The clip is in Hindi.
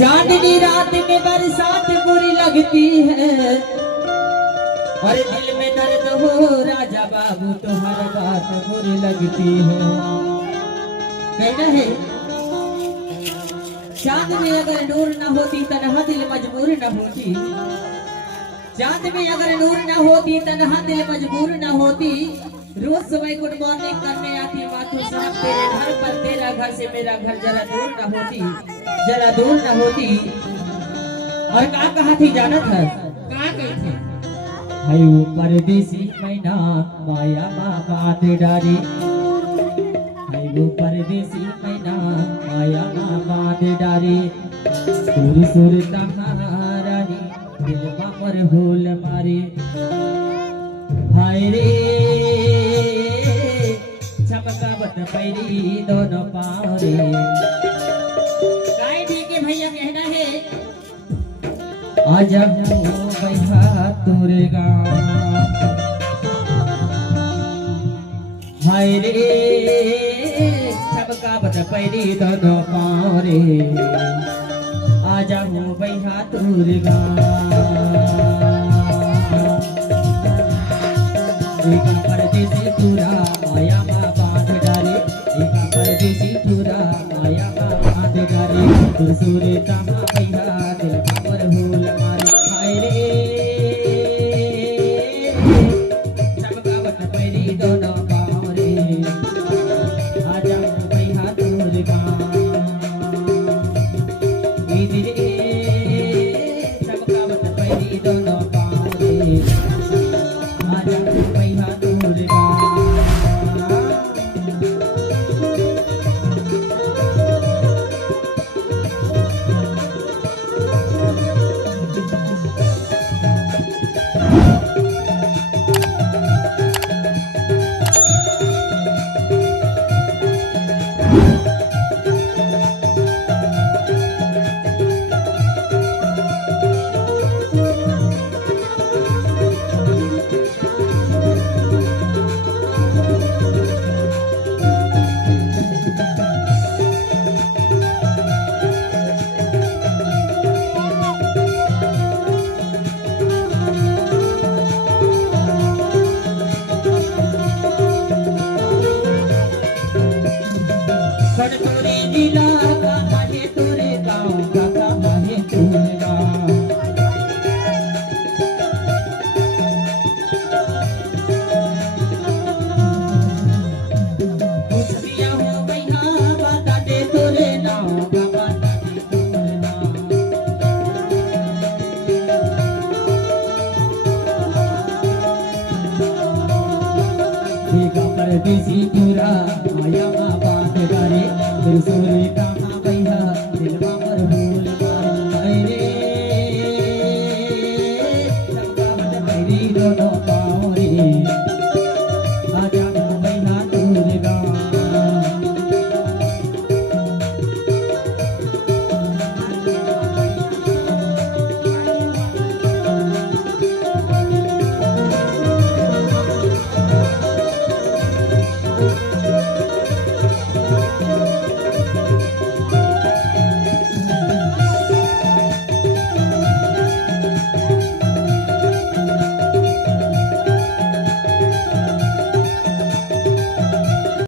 चांदनी रात में बरसात बुरी लगती है और दिल में दर्द हो राजा बाबू तो हर बात बुरी लगती है। कहना है चांद में अगर नूर न होती तन्हा दिल मजबूर न होती। चांद में अगर नूर न होती तन्हा दिल मजबूर न होती। रोज सुबह गुड मॉर्निंग करने आती माथू साहब तेरे घर पर, तेरा घर से मेरा घर जरा दूर न होती, जरा दूर न होती। और क्या कहा थी जानत है? क्या कही थी? है वो परदेसी मैना माया माँ डारी, है वो परदेसी मैना माया माँ डारी। सुर सुर तहारानी दिल पर भूल मारी। हाय रे चमकावत पैरी दोनों पाँव रे। काय ठीक है भैया कहना है आजा बैठा तोरे गाँव। हाय रे चमकावत पैरी दोनों पाँव रे। आजा हो बैठा तोरे गाँव। परदेसी पूरा माया माँ बांध डाले, एका परदेसी पूरा माया माँ बांध डाले। सुरसुरे तहाँ भैया दिल पर भूल मारे। हाय रे चमकावत पैरी दोनों पाँव रे। आजा भैया तोर गाँव। चमकावत पैरी दोनों पाँव रे। आजा भैया तोर गाँव। तोरे लीला का माहे तोरे गाँव का माहे तोरे गाँव। खुशियाँ हो भैया बता दे तोरे नाम का, बता दे तोरे नाम। परदेसी पूरा माया माँ बांध डाले। सुरसुरे